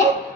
presente